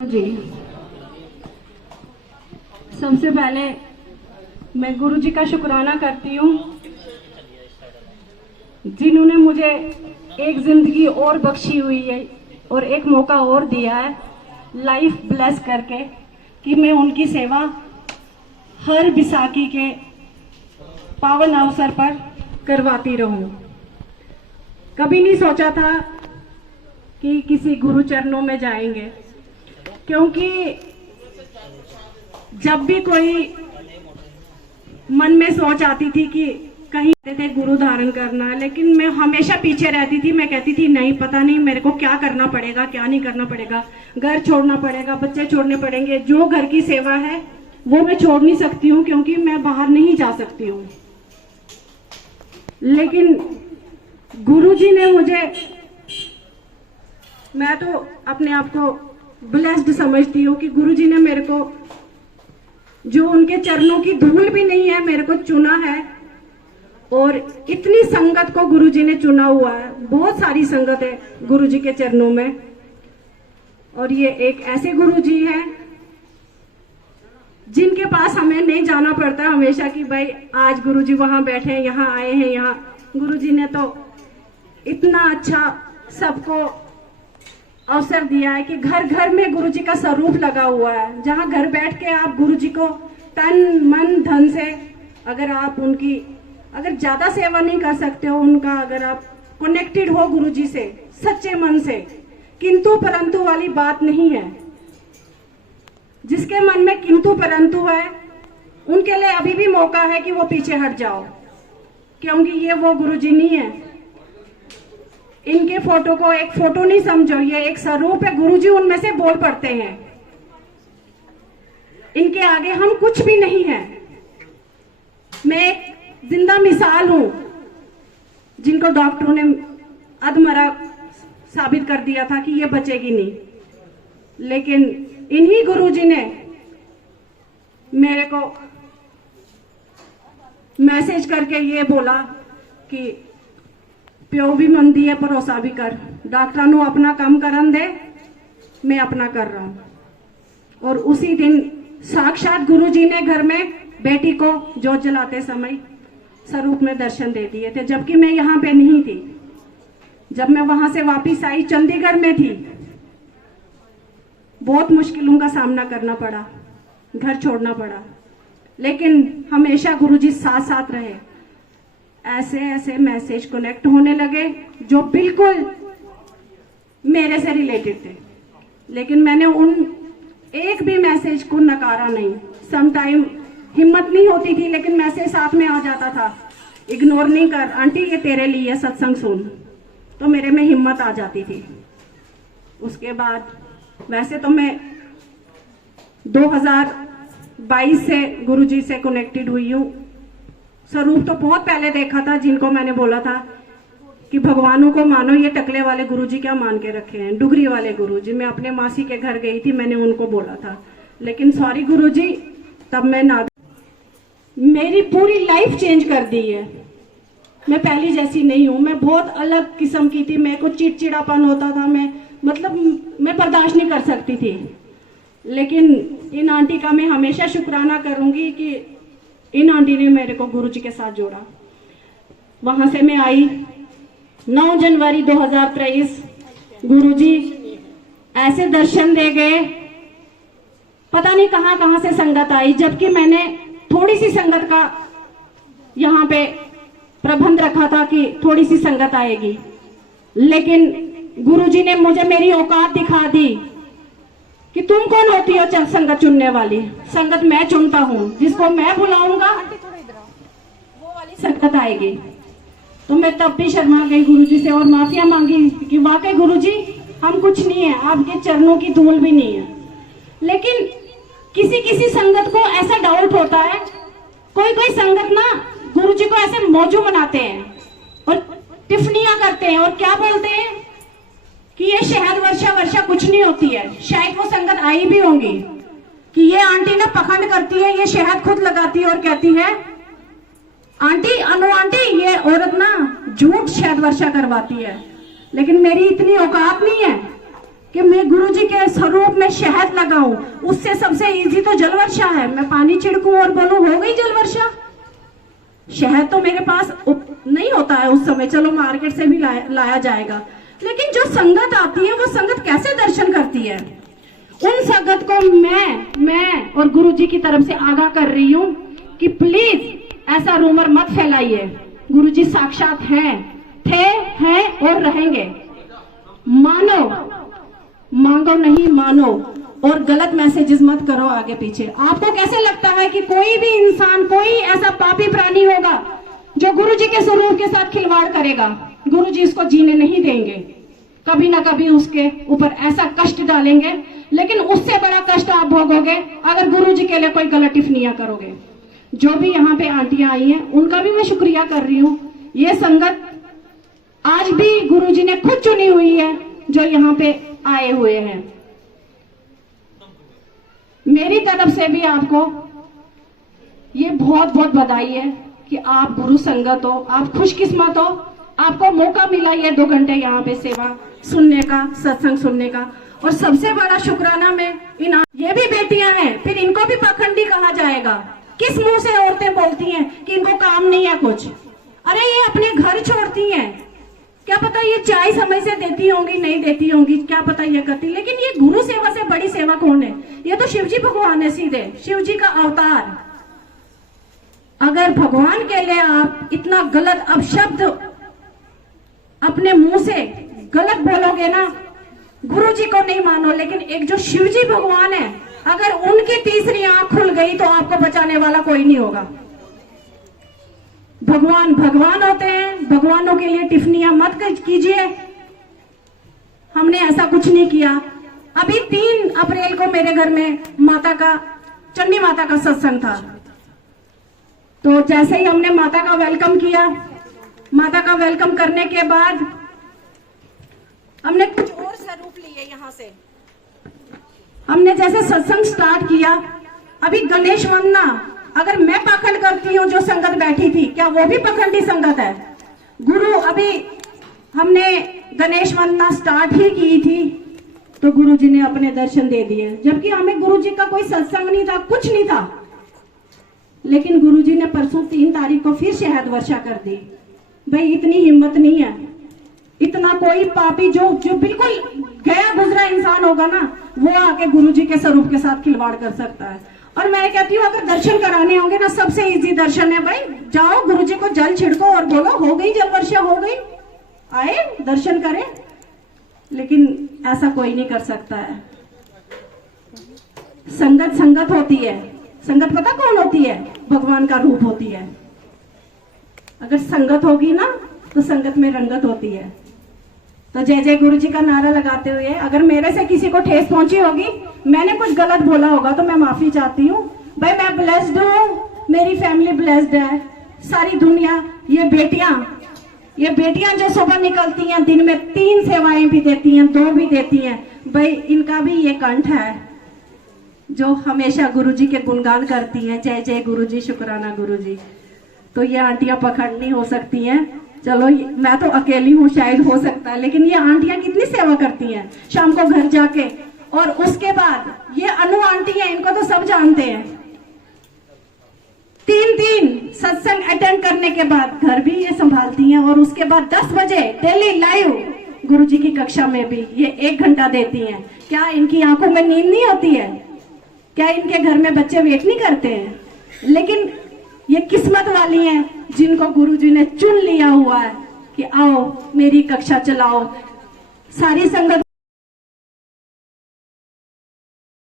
जी, सबसे पहले मैं गुरुजी का शुक्राना करती हूँ जिन्होंने मुझे एक जिंदगी और बख्शी हुई है और एक मौका और दिया है लाइफ ब्लेस करके कि मैं उनकी सेवा हर बैसाखी के पावन अवसर पर करवाती रहूं। कभी नहीं सोचा था कि किसी गुरु चरणों में जाएंगे, क्योंकि जब भी कोई मन में सोच आती थी कि कहीं थे गुरु धारण करना, लेकिन मैं हमेशा पीछे रहती थी। मैं कहती थी नहीं, पता नहीं मेरे को क्या करना पड़ेगा, क्या नहीं करना पड़ेगा, घर छोड़ना पड़ेगा, बच्चे छोड़ने पड़ेंगे, जो घर की सेवा है वो मैं छोड़ नहीं सकती हूँ क्योंकि मैं बाहर नहीं जा सकती हूँ। लेकिन गुरुजी ने मुझे, मैं तो अपने आप को ब्लेस्ड समझती हूँ कि गुरुजी ने मेरे को, जो उनके चरणों की धूल भी नहीं है, मेरे को चुना है। और इतनी संगत को गुरुजी ने चुना हुआ है, बहुत सारी संगत है गुरुजी के चरणों में। और ये एक ऐसे गुरुजी हैं जिनके पास हमें नहीं जाना पड़ता हमेशा कि भाई आज गुरुजी वहां बैठे हैं, यहाँ आए हैं, यहाँ। गुरुजी ने तो इतना अच्छा सबको अवसर दिया है कि घर घर में गुरुजी का स्वरूप लगा हुआ है, जहां घर बैठ के आप गुरुजी को तन मन धन से, अगर आप उनकी अगर ज्यादा सेवा नहीं कर सकते हो उनका, अगर आप कनेक्टेड हो गुरुजी से सच्चे मन से, किंतु परंतु वाली बात नहीं है। जिसके मन में किंतु परंतु है उनके लिए अभी भी मौका है कि वो पीछे हट जाओ, क्योंकि ये वो गुरुजी नहीं है। इनके फोटो को एक फोटो नहीं समझो, ये एक स्वरूप है। गुरुजी उनमें से बोल पड़ते हैं, इनके आगे हम कुछ भी नहीं है। मैं एक जिंदा मिसाल हूं जिनको डॉक्टरों ने अधमरा साबित कर दिया था कि ये बचेगी नहीं, लेकिन इन्हीं गुरुजी ने मेरे को मैसेज करके ये बोला कि प्यो भी मंदी है, भरोसा भी कर, डॉक्टर नु अपना काम करन दे, मैं अपना कर रहा हूं। और उसी दिन साक्षात गुरुजी ने घर में बेटी को जोत जलाते समय स्वरूप में दर्शन दे दिए थे, जबकि मैं यहाँ पे नहीं थी। जब मैं वहां से वापिस आई, चंडीगढ़ में थी, बहुत मुश्किलों का सामना करना पड़ा, घर छोड़ना पड़ा, लेकिन हमेशा गुरुजी साथ साथ रहे। ऐसे ऐसे मैसेज कनेक्ट होने लगे जो बिल्कुल मेरे से रिलेटेड थे, लेकिन मैंने उन एक भी मैसेज को नकारा नहीं। समटाइम हिम्मत नहीं होती थी, लेकिन मैसेज साथ में आ जाता था, इग्नोर नहीं कर आंटी, ये तेरे लिए सत्संग सुन, तो मेरे में हिम्मत आ जाती थी। उसके बाद वैसे तो मैं 2022 से गुरुजी से कनेक्टेड हुई हूँ। स्वरूप तो बहुत पहले देखा था, जिनको मैंने बोला था कि भगवानों को मानो, ये टकले वाले गुरुजी क्या मान के रखे हैं, डुगरी वाले गुरुजी। मैं अपने मासी के घर गई थी, मैंने उनको बोला था, लेकिन सॉरी गुरुजी, तब मैं ना, मेरी पूरी लाइफ चेंज कर दी है। मैं पहली जैसी नहीं हूँ, मैं बहुत अलग किस्म की थी। मेरे को चिड़चिड़ापन होता था, मैं बर्दाश्त नहीं कर सकती थी। लेकिन इन आंटी का मैं हमेशा शुक्राना करूंगी कि इन आंटी ने मेरे को गुरुजी के साथ जोड़ा। वहां से मैं आई 9 जनवरी 2023, गुरुजी ऐसे दर्शन दे गए, पता नहीं कहां कहां से संगत आई, जबकि मैंने थोड़ी सी संगत का यहाँ पे प्रबंध रखा था कि थोड़ी सी संगत आएगी, लेकिन गुरुजी ने मुझे मेरी औकात दिखा दी कि तुम कौन होती हो संगत चुनने वाली। संगत मैं चुनता हूँ, जिसको मैं बुलाऊंगा वो वाली संगत आएगी। तो मैं तब भी शर्मा गई गुरुजी से और माफिया मांगी कि वाकई गुरुजी हम कुछ नहीं है, आपके चरणों की धूल भी नहीं है। लेकिन किसी किसी संगत को ऐसा डाउट होता है, कोई कोई संगत ना गुरुजी को ऐसे मौजू बनाते हैं और टिप्पणियां करते हैं और क्या बोलते हैं कि ये शहद वर्षा वर्षा कुछ नहीं होती है। शायद वो संगत आई भी होंगी कि ये आंटी ना पखंड करती है, ये शहद खुद लगाती है और कहती है आंटी अनु आंटी, ये औरत ना झूठ शहद वर्षा करवाती है। लेकिन मेरी इतनी औकात नहीं है कि मैं गुरुजी के स्वरूप में शहद लगाऊं, उससे सबसे इजी तो जल वर्षा है। मैं पानी छिड़कूं और बोलूं हो गई जल वर्षा। शहद तो मेरे पास नहीं होता है उस समय, चलो मार्केट से भी लाया जाएगा, लेकिन जो संगत आती है वो संगत कैसे दर्शन करती है, उन संगत को मैं और गुरुजी की तरफ से आगाह कर रही हूं कि प्लीज ऐसा रूमर मत फैलाइए। गुरुजी साक्षात हैं, थे, हैं और रहेंगे। मानो, मांगो नहीं मानो, और गलत मैसेजेस मत करो आगे पीछे। आपको कैसे लगता है कि कोई भी इंसान, कोई ऐसा पापी प्राणी होगा जो गुरुजी के स्वरूप के साथ खिलवाड़ करेगा? गुरुजी इसको जीने नहीं देंगे, कभी ना कभी उसके ऊपर ऐसा कष्ट डालेंगे, लेकिन उससे बड़ा कष्ट आप भोगोगे अगर गुरुजी के लिए कोई गलत टिप्पणियां करोगे। जो भी यहाँ पे आंटियां आई हैं उनका भी मैं शुक्रिया कर रही हूँ। ये संगत आज भी गुरुजी ने खुद चुनी हुई है जो यहाँ पे आए हुए हैं। मेरी तरफ से भी आपको ये बहुत बहुत बधाई है कि आप गुरु संगत हो, आप खुशकिस्मत हो, आपको मौका मिला ये 2 घंटे यहाँ पे सेवा सुनने का, सत्संग सुनने का। और सबसे बड़ा शुक्राना में ये भी बेटियां हैं, फिर इनको भी पाखंडी कहा जाएगा। किस मुंह से औरतें बोलती हैं कि इनको काम नहीं है कुछ? अरे ये अपने घर छोड़ती हैं, क्या पता ये चाय समय से देती होंगी, नहीं देती होंगी, क्या पता ये करती, लेकिन ये गुरु सेवा से बड़ी सेवा कौन है? ये तो शिवजी भगवान है, सीधे शिवजी का अवतार। अगर भगवान के लिए आप इतना गलत अपशब्द अपने मुंह से गलत बोलोगे ना, गुरुजी को नहीं मानो, लेकिन एक जो शिवजी भगवान है, अगर उनकी तीसरी आंख खुल गई तो आपको बचाने वाला कोई नहीं होगा। भगवान भगवान होते हैं, भगवानों के लिए टिप्पणियां मत कीजिए। हमने ऐसा कुछ नहीं किया। अभी 3 अप्रैल को मेरे घर में माता का, चंडी माता का सत्संग था, तो जैसे ही हमने माता का वेलकम किया, माता का वेलकम करने के बाद हमने कुछ और स्वरूप लिए। यहाँ से हमने जैसे सत्संग स्टार्ट किया, अभी गणेश वंदना, अगर मैं पाखंड करती हूँ, जो संगत बैठी थी, क्या वो भी पाखंडी संगत है? गुरु, अभी हमने गणेश वंदना स्टार्ट ही की थी तो गुरुजी ने अपने दर्शन दे दिए, जबकि हमें गुरुजी का कोई सत्संग नहीं था, कुछ नहीं था, लेकिन गुरुजी ने परसों 3 तारीख को फिर शहद वर्षा कर दी। भाई इतनी हिम्मत नहीं है, इतना कोई पापी जो बिल्कुल गया गुजरा इंसान होगा ना, वो आके गुरुजी के स्वरूप के साथ खिलवाड़ कर सकता है। और मैं कहती हूँ अगर दर्शन कराने होंगे ना, सबसे इजी दर्शन है भाई, जाओ गुरुजी को जल छिड़को और बोलो हो गई जल वर्षा, हो गई, आए दर्शन करें। लेकिन ऐसा कोई नहीं कर सकता है। संगत संगत होती है, संगत पता कौन होती है? भगवान का रूप होती है। अगर संगत होगी ना तो संगत में रंगत होती है। तो जय जय गुरु जी का नारा लगाते हुए, अगर मेरे से किसी को ठेस पहुंची होगी, मैंने कुछ गलत बोला होगा तो मैं माफी चाहती हूँ। भाई मैं ब्लेस्ड हूँ, मेरी फैमिली ब्लेस्ड है, सारी दुनिया, ये बेटियां जो सुबह निकलती हैं, दिन में 3 सेवाएं भी देती हैं, 2 भी देती हैं, भाई इनका भी ये कंठ है जो हमेशा गुरुजी के गुणगान करती हैं, जय जय गुरुजी, शुक्राना गुरुजी। तो ये आंटियां पखंडनी हो सकती हैं, चलो मैं तो अकेली हूँ, शायद हो सकता है, लेकिन ये आंटियां कितनी सेवा करती हैं शाम को घर जाके। और उसके बाद ये अनु आंटी है, इनको तो सब जानते हैं, 3 सत्संग अटेंड करने के बाद घर भी ये संभालती हैं, और उसके बाद 10 बजे डेली लाइव गुरुजी की कक्षा में भी ये 1 घंटा देती हैं। क्या इनकी आंखों में नींद नहीं होती है? क्या इनके घर में बच्चे वेट नहीं करते हैं? लेकिन ये किस्मत वाली हैं जिनको गुरुजी ने चुन लिया हुआ है कि आओ मेरी कक्षा चलाओ। सारी संगत